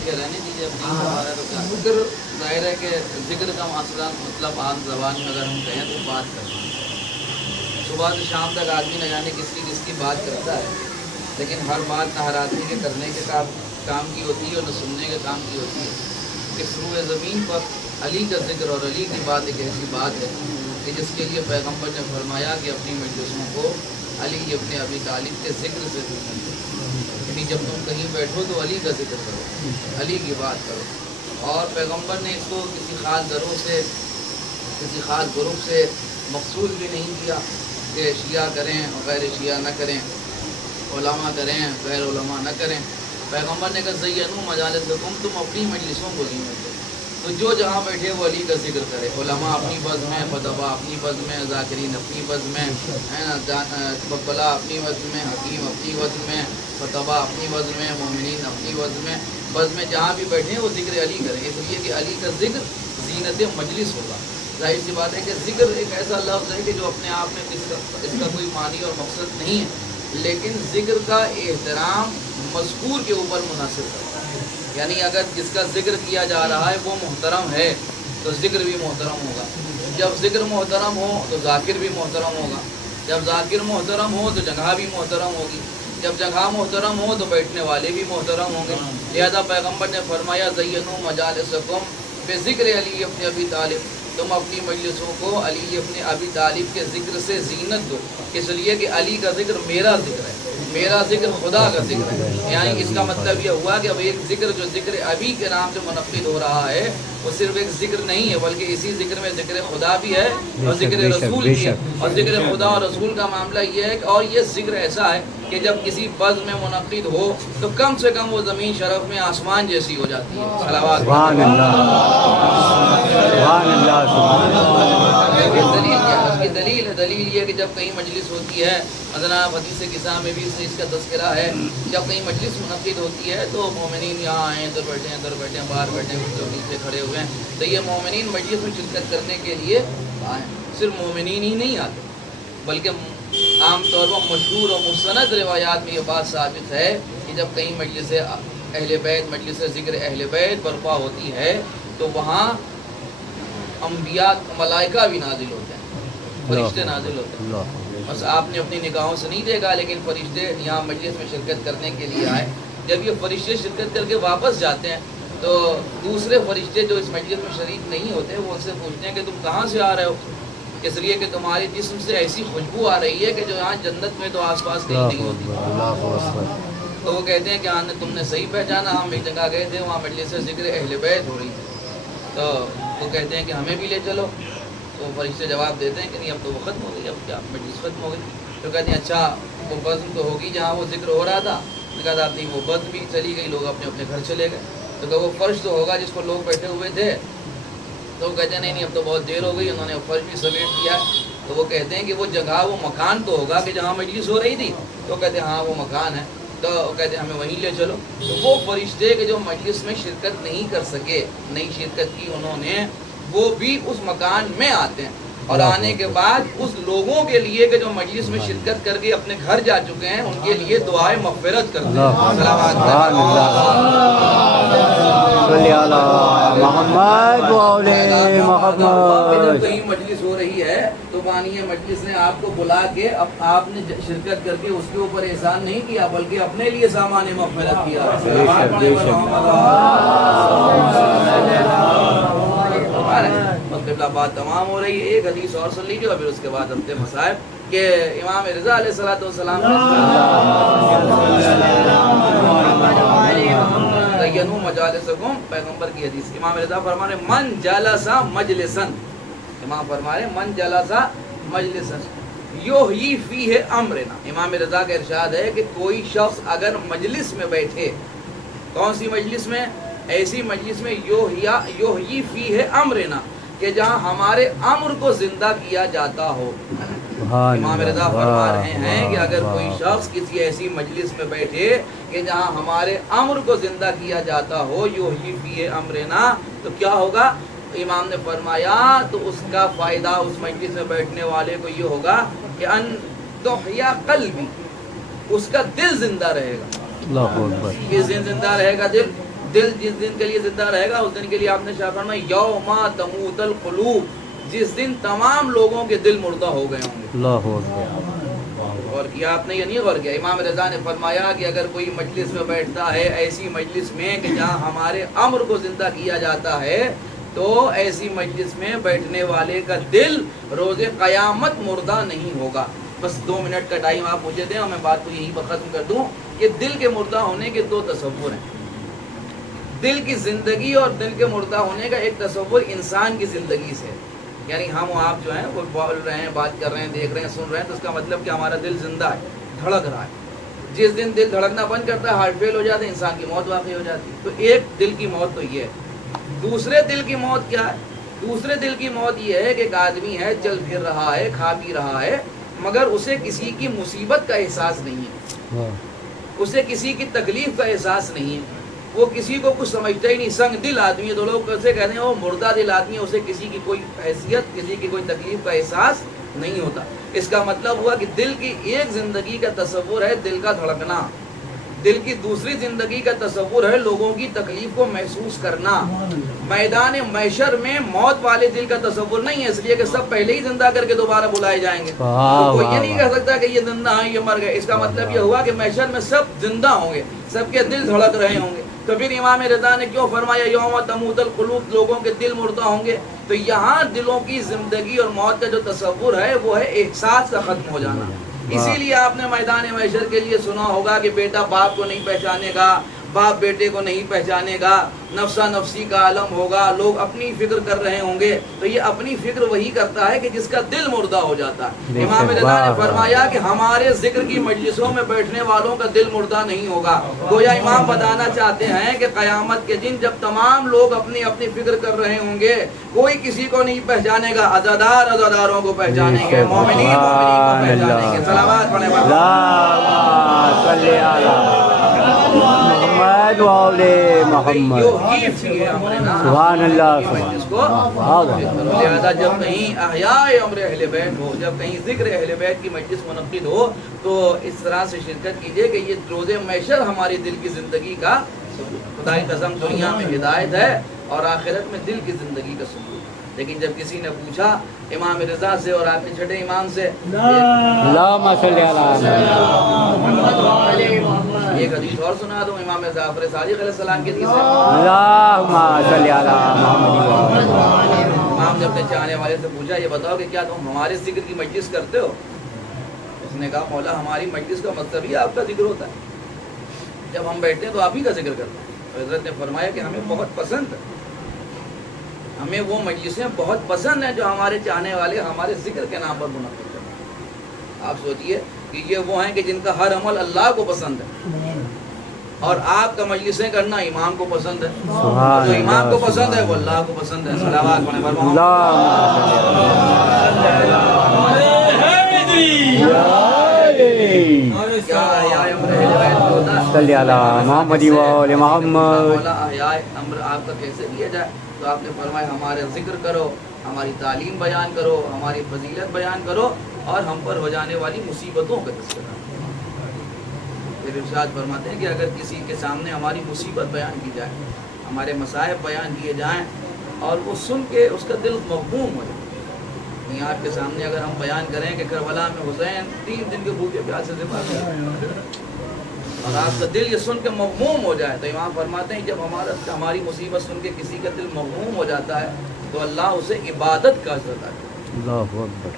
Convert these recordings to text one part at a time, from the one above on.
ٹھیک ہے رہنے دیجیے، اب نہیں ہو رہا ہے تو کیا۔ ذکر ظاہر ہے کہ ذکر کا مسئلہ مطلب عام زبان میں اگر ہم کہیں تو بات کرنا، صبح سے شام تک آدمی نہ جانے کس کی بات کرتا ہے، لیکن ہر بات نہ ہر آدمی کے کرنے کے کام کی ہوتی ہے اور نہ سننے کے کام کی ہوتی ہے۔ کہ روئے زمین پر علی کا ذکر اور علی کی بات ایک ایسی بات ہے کہ جس کے لیے پیغمبر نے فرمایا کہ اپنی مجلسوں کو علی اپنے ابی طالب کے ذکر سے دور کرو، یعنی جب تم کہیں بیٹھو تو علی کا ذکر کرو، علی کی بات کرو۔ اور پیغمبر نے اس کو کسی خاص گروہ سے کسی خاص گروپ سے مخصوص بھی نہیں کیا کہ شیعہ کریں اور غیر شیعہ نہ کریں، علماء کریں غیر علماء نہ کریں۔ پیغمبر نے کہا زینوا مجالسکم، تم اپنی مجلسوں کو زینت دو، تو جو جہاں بیٹھے وہ علی کا ذکر کرے، علماء اپنی بزم میں، خطباء اپنی بزم میں، ذاکرین اپنی بزم میں، بطلہ اپنی بزم میں، حکیم اپنی بزم میں، خطباء اپنی بزم میں، مومنین اپنی بزم میں جہاں بھی بیٹھے وہ ذکر علی کریں، اس لیے کہ علی کا ذکر زینت مجلس ہوگا۔ ظاہر سی بات ہے کہ ذکر ایک ایسا لفظ ہے کہ جو اپنے آپ میں اس کا کوئی معنی اور مقصد نہیں ہے، لیکن ذکر کا احترام مذکور کے اوپر منحصر کرتا ہے، یعنی اگر جس کا ذکر کیا جا رہا ہے وہ محترم ہے تو ذکر بھی محترم ہوگا، جب ذکر محترم ہو تو ذاکر بھی محترم ہوگا، جب ذاکر محترم ہو تو جگہ بھی محترم ہوگی، جب جگہ محترم ہو تو بیٹھنے والے بھی محترم ہوں گے۔ لہذا پیغمبر نے فرمایا زینوا مجالسکم بذکر علی ابن ابی طالب، تم اپنی مجلسوں کو علی اپنے ابی طالب کے ذکر سے زینت دو، اس لیے کہ علی کا ذکر میرا ذکر ہے، میرا ذکر خدا کا ذکر ہے۔ یعنی اس کا مطلب یہ ہوا کہ اب ایک ذکر جو ذکر ابی کے نام سے منعقد ہو رہا ہے وہ صرف ایک ذکر نہیں ہے، بلکہ اسی ذکر میں ذکر خدا بھی ہے اور ذکر رسول بھی ہے، اور ذکر خدا اور رسول کا معاملہ یہ ہے کہ اور یہ ذکر ایسا ہے کہ جب کسی بزم میں منعقد ہو تو کم سے کم وہ زمین شرف میں آسمان جیسی ہو جاتی ہے۔ صلوات سبحان اللہ، سبحان اللہ، سبحان اللہ۔ دلیل کیا ہے؟ اس کی دلیل یہ کہ جب کہیں مجلس ہوتی ہے، مثلا حدیث قصہ میں بھی اس کا تذکرہ ہے، جب کہیں مجلس منعقد ہوتی ہے تو مومنین یہاں آئیں، ادھر بیٹھیں، باہر بیٹھیں، جو نیچے کھڑے ہوئے ہیں، تو یہ مومنین مجلس میں شرکت کرنے کے لیے آئیں۔ صرف مومنین ہی نہیں آتے، بلکہ عام طور پر مشہور اور مستند روایات میں یہ بات ثابت ہے کہ جب کہیں مجلس اہل بیت، مجلس ذکر اہل بیت برپا ہوتی ہے تو وہاں انبیاء ملائکہ بھی نازل ہوتے ہیں، فرشتے نازل ہوتے ہیں۔ بس آپ نے اپنی نگاہوں سے نہیں دیکھا، لیکن فرشتے یہاں مجلس میں شرکت کرنے کے لیے آئے۔ جب یہ فرشتے شرکت کر کے واپس جاتے ہیں تو دوسرے فرشتے جو اس مجلس میں شریک نہیں ہوتے وہ ان سے پوچھتے ہیں کہ تم کہاں سے آ رہے ہو؟ اس لیے کہ تمہارے جسم سے ایسی خوشبو آ رہی ہے کہ جو یہاں جنت میں تو آس پاس کہیں نہیں ہوتی۔ تو وہ کہتے ہیں کہ ہاں تم نے صحیح پہچانا، ہم ایک جگہ گئے تھے، وہاں مجلس ذکر اہل بیت ہو رہی تھی، تو وہ کہتے ہیں کہ ہمیں بھی لے چلو۔ تو فرشتے جواب دیتے ہیں کہ نہیں اب تو وہ ختم ہو گئی، اب کیا مجلس ختم ہو گئی۔ تو کہتے ہیں اچھا وہ بزم تو ہوگی جہاں وہ ذکر ہو رہا تھا؟ کہا آپ نہیں، وہ بزم بھی چلی گئی، لوگ اپنے اپنے گھر چلے گئے۔ تو کہ وہ فرش تو ہوگا جس کو لوگ بیٹھے ہوئے تھے؟ تو وہ کہتے ہیں نہیں اب تو بہت دیر ہو گئی، انہوں نے فرش بھی سمیٹ دیا۔ تو وہ کہتے ہیں کہ وہ جگہ وہ مکان تو ہوگا کہ جہاں مجلس ہو رہی تھی؟ تو کہتے ہیں ہاں وہ مکان ہے۔ تو کہتے ہیں ہمیں وہیں لے چلو۔ تو وہ فرشتے کہ جو مجلس میں شرکت نہیں کر سکے، نہیں شرکت کی انہوں نے، وہ بھی اس مکان میں آتے ہیں، اور آنے کے بعد اس لوگوں کے لیے کہ جو مجلس میں شرکت کر کے اپنے گھر جا چکے ہیں ان کے لیے دعائے مغفرت کرتے ہیں۔ جب کہیں مجلس ہو رہی ہے تو بانی مجلس نے آپ کو بلا کے اب آپ نے شرکت کر کے اس کے اوپر احسان نہیں کیا بلکہ اپنے لیے سامان مغفرت کیا۔ بات تمام ہو رہی ہے، ایک حدیث اور سن لیجیے اور پھر اس کے بعد اپنے مصائب کہ امام رضا علیہ الصلوۃ والسلام زینوا مجالسکم، پیغمبر کی حدیث، امام رضا فرما رہے من جلس مجلسا، امام فرما رہے من جلس مجلسا یحیی فیہ امرنا، امام رضا کا ارشاد ہے کہ کوئی شخص اگر مجلس میں بیٹھے، کون سی مجلس میں؟ ایسی مجلس میں یحیی فیہ امرنا کہ جہاں ہمارے امر کو زندہ کیا جاتا ہو۔ امام رضا فرما رہے ہیں کہ اگر کوئی شخص کسی ایسی مجلس میں بیٹھے کہ جہاں ہمارے امر کو زندہ کیا جاتا ہو، یحیی فیہ امرنا، تو کیا ہوگا؟ امام نے فرمایا تو اس کا فائدہ اس مجلس میں بیٹھنے والے کو یہ ہوگا کہ ان تحیا قلبی، اس کا دل زندہ رہے گا۔ یہ زندہ رہے گا دل، دل جس دن کے لیے زندہ رہے گا اس دن کے لیے آپ نے شاہ فرمایا یوما تموت القلوب، جس دن تمام لوگوں کے دل مردہ ہو گئے ہوں گے۔ اللہ اکبر۔ غور کیا آپ نے یا نہیں غور کیا؟ امام رضا نے فرمایا کہ اگر کوئی مجلس میں بیٹھتا ہے ایسی مجلس میں کہ جہاں ہمارے امر کو زندہ کیا جاتا ہے، تو ایسی مجلس میں بیٹھنے والے کا دل روز قیامت مردہ نہیں ہوگا۔ بس 2 منٹ کا ٹائم آپ مجھے دیں اور میں بات کو یہیں پر ختم کر دوں کہ دل کے مردہ ہونے کے 2 تصور ہیں۔ دل کی زندگی اور دل کے مردہ ہونے کا ایک تصور انسان کی زندگی سے، یعنی ہم و آپ جو ہیں وہ بول رہے ہیں، بات کر رہے ہیں، دیکھ رہے ہیں، سن رہے ہیں، تو اس کا مطلب کہ ہمارا دل زندہ ہے، دھڑک رہا ہے۔ جس دن دل دھڑکنا بند کرتا ہے، ہارٹ فیل ہو جاتا ہے، انسان کی موت واقع ہو جاتی ہے۔ تو ایک دل کی موت تو یہ ہے۔ دوسرے دل کی موت کیا ہے؟ دوسرے دل کی موت یہ ہے کہ ایک آدمی ہے، چل پھر رہا ہے، کھا پی رہا ہے، مگر اسے کسی کی مصیبت کا احساس نہیں ہے، اسے کسی کی تکلیف کا احساس نہیں ہے، وہ کسی کو کچھ سمجھتا ہی نہیں، سنگ دل آدمی ہے۔ 2 لوگ کیسے کہتے ہیں وہ مردہ دل آدمی ہے، اسے کسی کی کوئی حیثیت، کسی کی کوئی تکلیف کا احساس نہیں ہوتا۔ اس کا مطلب ہوا کہ دل کی ایک زندگی کا تصور ہے دل کا دھڑکنا، دل کی دوسری زندگی کا تصور ہے لوگوں کی تکلیف کو محسوس کرنا۔ میدان محشر میں موت والے دل کا تصور نہیں ہے، اس لیے کہ سب پہلے ہی زندہ کر کے دوبارہ بلائے جائیں گے، تو کوئی یہ نہیں کہہ سکتا کہ یہ زندہ ہیں، یہ مر گئے۔ اس کا مطلب یہ ہوا کہ محشر میں سب زندہ ہوں گے، سب کے دل دھڑک رہے ہوں گے۔ تو پھر امام رضا نے کیوں فرمایا یوم تموت القلوب، لوگوں کے دل مردہ ہوں گے؟ تو یہاں دلوں کی زندگی اور موت کا جو تصور ہے وہ ہے احساس کا ختم ہو جانا۔ اسی لیے آپ نے میدان محشر کے لیے سنا ہوگا کہ بیٹا باپ کو نہیں پہچانے گا، باپ بیٹے کو نہیں پہچانے گا، نفسا نفسی کا عالم ہوگا، لوگ اپنی فکر کر رہے ہوں گے۔ تو یہ اپنی فکر وہی کرتا ہے کہ جس کا دل مردہ ہو جاتا ہے۔ امام رضا نے فرمایا کہ ہمارے ذکر کی مجلسوں میں بیٹھنے والوں کا دل مردہ نہیں ہوگا۔ گویا امام بتانا چاہتے ہیں کہ قیامت کے دن جب تمام لوگ اپنی اپنی فکر کر رہے ہوں گے، کوئی کسی کو نہیں پہچانے گا، عزادار عزاداروں کو پہچانیں گے، مومنین مومنین کو پہچانیں گے۔ صلوات پڑھیں محمد وعلى محمد، سبحان اللہ لہذا جب کہیں احیاء امر اہل بیت ہو، جب کہیں ذکر اہل بیت کی مجلس منعقد ہو، تو اس طرح سے شرکت کیجئے کہ یہ روز محشر ہماری دل کی زندگی کا، خدائی قسم دنیا میں ہدایت ہے اور آخرت میں دل کی زندگی کا سکون۔ لیکن جب کسی نے پوچھا امام رضا سے اور آپ نے چھٹے امام سے اللہم صلی اللہ ایک حدیث اور سنا دوں، امام جعفر صادق علیہ السلام کی حدیث ہے۔ اللہم صلی اللہ محمد۔ امام نے اپنے چاہنے والے سے پوچھا یہ بتاؤ کہ کیا تم ہمارے ذکر کی مجلس کرتے ہو؟ اس نے کہا مولا ہماری مجلس کا مطلب ہی آپ کا ذکر ہوتا ہے، جب ہم بیٹھتے ہیں تو آپ ہی کا ذکر کرتے ہیں۔ حضرت نے فرمایا کہ ہمیں بہت پسند ہے، ہمیں وہ مجلسیں بہت پسند ہیں جو ہمارے چاہنے والے ہمارے ذکر کے نام پر منعقد کرتے ہیں۔ آپ سوچئے کہ یہ وہ ہیں کہ جن کا ہر عمل اللہ کو پسند ہے، اور آپ کا مجلسیں کرنا امام کو پسند ہے، جو امام کو پسند ہے وہ اللہ کو پسند ہے۔ صلوات پڑھیں پر محمد صلی اللہ محمد وعلى محمد۔ مولا احیاء امر آپ کا کیسے لیا جائے؟ تو آپ نے فرمایا ہمارے ذکر کرو، ہماری تعلیم بیان کرو، ہماری فضیلت بیان کرو، اور ہم پر ہو جانے والی مصیبتوں کا تذکرہ۔ پھر ارشاد فرماتے ہیں کہ اگر کسی کے سامنے ہماری مصیبت بیان کی جائے، ہمارے مصائب بیان کیے جائیں، اور وہ سن کے اس کا دل مغموم ہو جائے، نہیں آپ کے سامنے اگر ہم بیان کریں کہ کربلا میں حسین 3 دن کے بھوکے پیاسے سے مر گئے، اور آپ کا دل یہ سن کے مغموم ہو جائے، تو امام فرماتے ہیں جب ہماری مصیبت سن کے کسی کا دل مغموم ہو جاتا ہے تو اللہ اسے عبادت کا اجر عطا کرتا ہے۔ اللہ اکبر۔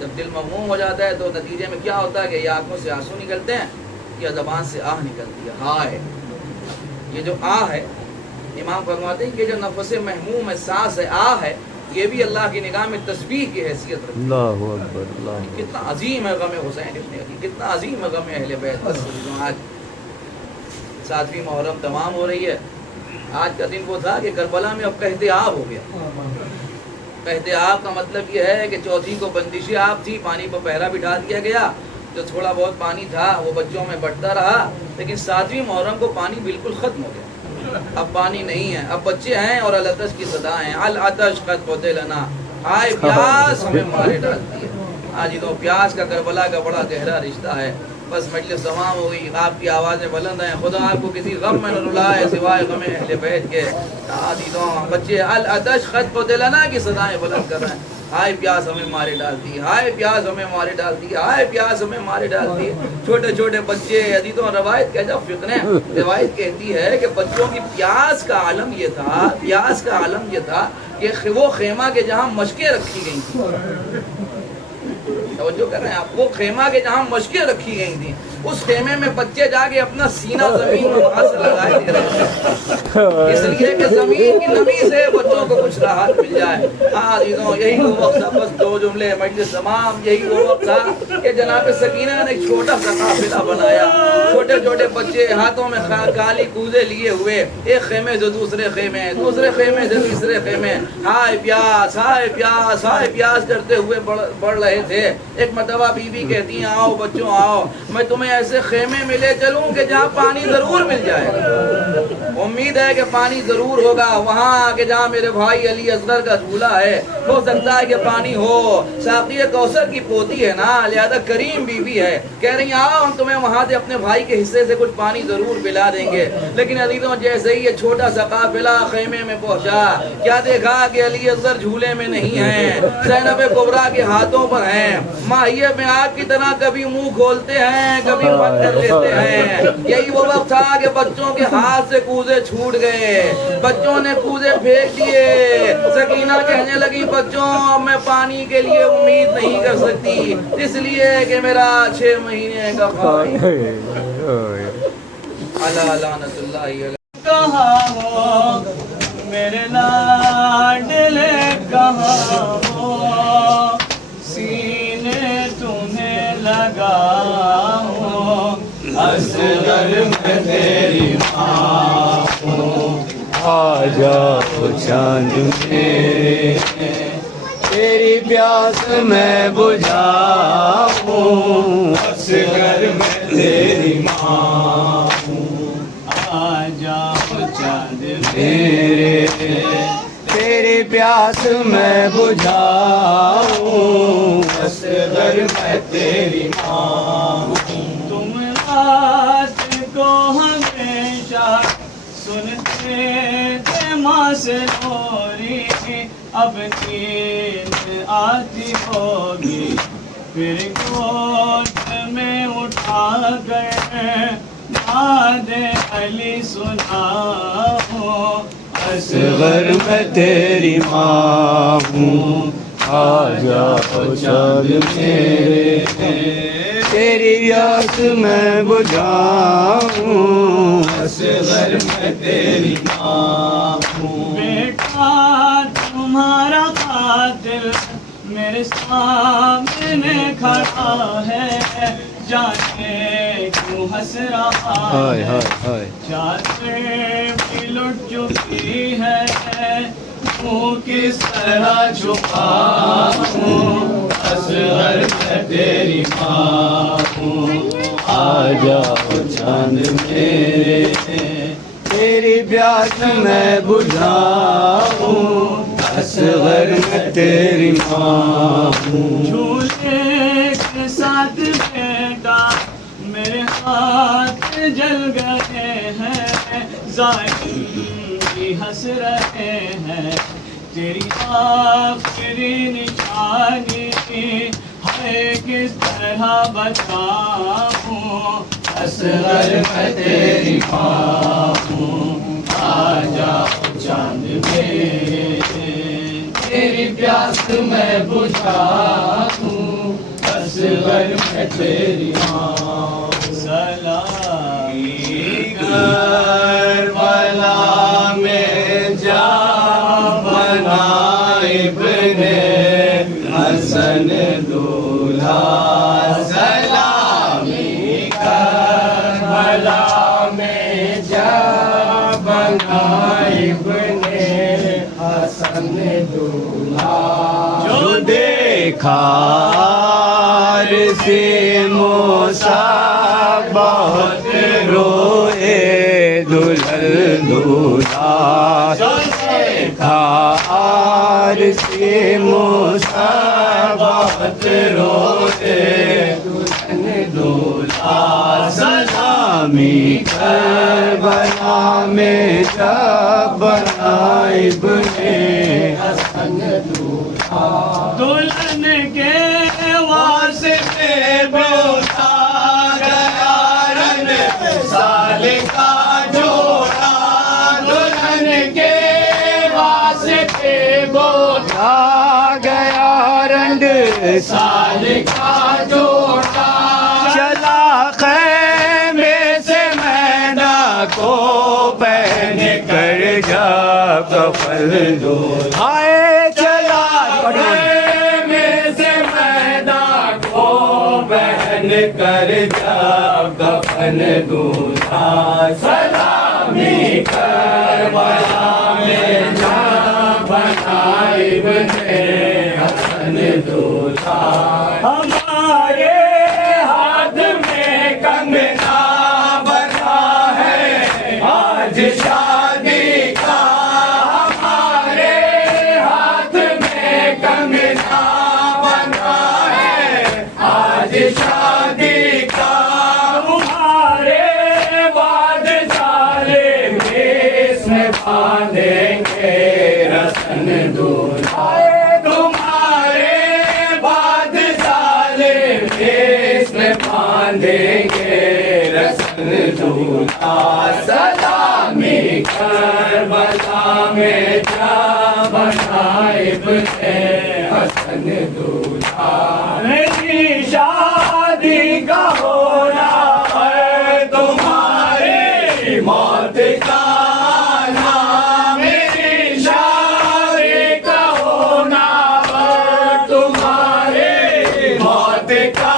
جب دل مغموم ہو جاتا ہے تو نتیجے میں کیا ہوتا ہے کہ یا آنکھوں سے آنسو نکلتے ہیں یا زبان سے آہ نکلتی ہے، ہائے۔ یہ جو آہ ہے، امام فرماتے ہیں کہ جو نفس محموم ہے، سانس ہے، آہ ہے، یہ بھی اللہ کی نگاہ میں تسبیح کی حیثیت رکھتی ہے۔ اللہ اکبر، اللہ اکبر۔ کتنا عظیم ہے غم حسین ابن علی، کتنا عظیم ہے غم اہل بیت۔ آج 7ویں محرم تمام ہو رہی ہے، آج کا دن وہ تھا کہ کربلا میں اب قحط آب ہو گیا۔ قحط آب کا مطلب یہ ہے کہ چوتھی کو بندشی آب تھی، پانی پر پہرا بٹھا دیا گیا، جو تھوڑا بہت پانی تھا وہ بچوں میں بٹتا رہا، لیکن 7ویں محرم کو پانی بالکل ختم ہو گیا، اب پانی نہیں ہے، اب بچے ہیں اور العطش کی صدا ہیں، العطش قد قتلنا، ہائے پیاس ہمیں مارے ڈالتی ہے۔ آج تو پیاس کا کربلا کا بڑا گہرا رشتہ ہے۔ بس مجلس تمام ہو گئی. آپ کی آوازیں بلند ہیں. خدا آپ کو کسی غم میں نہ رلائے سوائے غم اہل بیت کے. عزیزوں بچے العطش خط کو دلنا کی صدایں بلند کر رہے ہیں. ہائے پیاس ہمیں مارے ڈالتی ہے, ہائے پیاس ہمیں مارے ڈالتی ہے, ہائے پیاس ہمیں مارے ڈالتی ہے. چھوٹے چھوٹے بچے عزیزوں روایت کہتا فکر ہے, روایت کہتی ہے کہ بچوں کی پیاس کا عالم یہ تھا, پیاس کا عالم یہ تھا کہ وہ خیمہ کے جہاں مشقیں رکھی گئی تھیں, توجہ کر رہے ہیں آپ, وہ خیمہ کے جہاں مشقیں رکھی گئی تھیں اس خیمے میں بچے جا کے اپنا سینہ زمین میں وہاں سے لگائے دے رہے ہیں, اس لیے کہ زمین کی نمی سے بچوں کو کچھ راحت مل جائے. عزیزوں یہی وہ وقت تھا, بس دو جملے مجلس تمام, یہی وہ وقت تھا کہ جناب سکینہ نے ایک چھوٹا سا قافلہ بنایا. چھوٹے چھوٹے بچے ہاتھوں میں کالی کوزے لیے ہوئے ایک خیمے سے دوسرے خیمے, دوسرے خیمے سے تیسرے خیمے, ہائے پیاس ہائے پیاس ہائے پیاس کرتے ہوئے بڑھ رہے تھے. ایک مرتبہ بی بی کہتی ہیں آؤ بچوں آؤ, میں تمہیں ایسے خیمے میں لے چلوں کہ جہاں پانی ضرور مل جائے. امید ہے کہ پانی ضرور ہوگا وہاں کہ جہاں میرے بھائی علی اصغر کا جھولا ہے, ہو سکتا ہے کہ پانی ہو. ساقیہ کوثر کی پوتی ہے نا, لہذا کریم بی بی ہے, کہہ رہی ہیں آؤ ہم تمہیں وہاں سے اپنے بھائی کے حصے سے کچھ پانی ضرور پلا دیں گے. لیکن عزیزوں جیسے ہی یہ چھوٹا سا قافلہ خیمے میں پہنچا, کیا دیکھا کہ علی اصغر جھولے میں نہیں ہیں, زینب کبریٰ کے ہاتھوں پر ہیں. ماہیے میں آپ کی طرح کبھی منہ کھولتے ہیں کبھی بند کر لیتے ہیں. یہی وہ وقت تھا کہ بچوں کے ہاتھ سے کوزے چھوٹ گئے, بچوں نے کوزے پھینک دیے. سکینہ کہنے لگی بچوں میں پانی کے لیے امید نہیں کر سکتی, اس لیے کہ میرا 6 مہینے کا بھائی. اللہ لعنت اللہ علیہ. کہاں ہو میرے لاڈلے, کہاں ہو سینے تمہیں لگاؤں, اصغر میں تیری ماں ہوں. آ جاؤ چاند میرے, تیری پیاس میں بجھاؤں, اصغر میں تیری ماں ہوں. آ جاؤ چاند میرے, تیری پیاس میں بجھاؤں, اصغر میں تیری ماں ہوں. تم رات کو ہمیشہ سنتے تھے ماں سے لوری, اب نیند آتی ہوگی پھر گود میں اٹھا کر باد علی سناؤ. اصغر میں تیری ماں ہوں, آ جاؤ چاند میرے, تیری پیاس میں بجھاؤں, اصغر میں تیری ماں ہوں. بیٹا تمہارا قاتل میرے سامنے کھڑا ہے, جانے کیوں ہنس رہا ہے, چادر بھی لٹ چکی ہے, تو کس طرح چھپاؤں, اصغر میں تیری ماں ہوں. آ جاؤ چاند میرے, تیری پیاس میں بجھاؤں, اصغر میں تیری ماں ہوں. جھولے کے ساتھ بیٹا میرے ہاتھ جل گئے ہیں, ظالم بھی ہنس رہے ہیں. تیری آخری نشانی ہے کس طرح بچاؤں, اصغر میں تیری ماں ہوں. آ جاؤ چاند میرے, تیری پیاس میں بجھاؤں, اصغر میں تیری ماں. سلامی کربلا میں جا بنا ابن حسن دولہا, سلامی کربلا میں جا بنا ابن حسن دولہا. جو دیکھا سے موسیٰ بہت روئے دلہن دولہا, دیکھا سے موسیٰ بہت روئے دلہن دولہا. سلامی کربلا میں جب بنا ابن حسن دولہا، دلہن کے واسطے بوسا گیا رنگ سال کا جوڑا، دلہن کے واسطے بوسا گیا رنگ سال کا جوڑا، چلا خیمے سے مینا کو پہن کر جب کفن دولہا، چلا خیمے سے میدان کو پہن کر جب کفن دولہا، سلامی کربلا میں جب بنا ابن حسن دولہا، ہمارے ہاتھ میں کنگنا بنا ہے آج شادی کا، ہمارے ہاتھ میں کنگنا بنا ہے آج شادی کا، تمہارے بعد سارے بیس میں باندھیں گے رسن دولہا، تمہارے بعد سارے بیس میں باندھیں گے رسن دولہا، سلامی کربلا میں جا بنا ابن حسن دولہا، میری شادی کا ہونا ہے تمہاری موت کا نام، میری شادی کا ہونا ہے تمہاری موت کا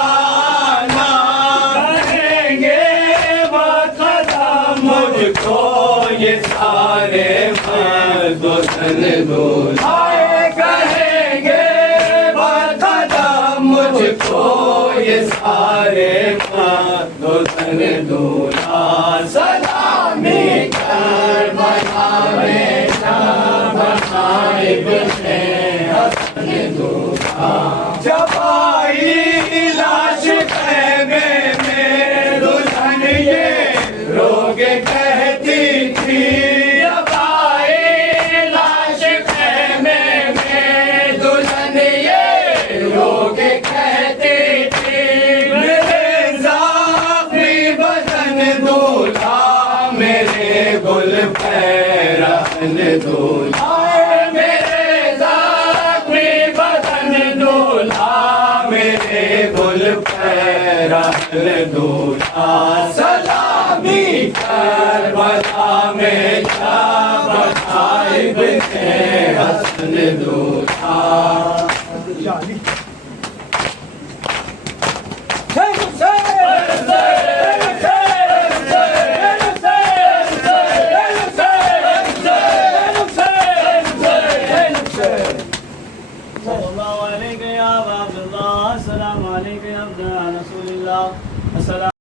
نام، کہیں گے بقدم مجھ کو یہ سارے مرد و زن دولہا، کہیں گے بقدم مجھ کو یہ سارے مرد و زن دولہا، سلامی کربلا میں جب بنا ابن حسن دولہا، جب آئی لاش خیمے میں دلہن یہ رو کے کہتی تھی، جب آئی لاش خیمے میں دلہن یہ رو کے کہتی تھی، میرے زخمی بدن دولہا، میرے گل پیرہن دولہا، میرے زخمی بدن دولہا، میرے گل پیرہن دولہا، سلامی کربلا میں جا بنا ابن حسن دولہا، السلام علیکم یا عبد اللہ، السلام علیکم یا عبد رسول اللہ، السلام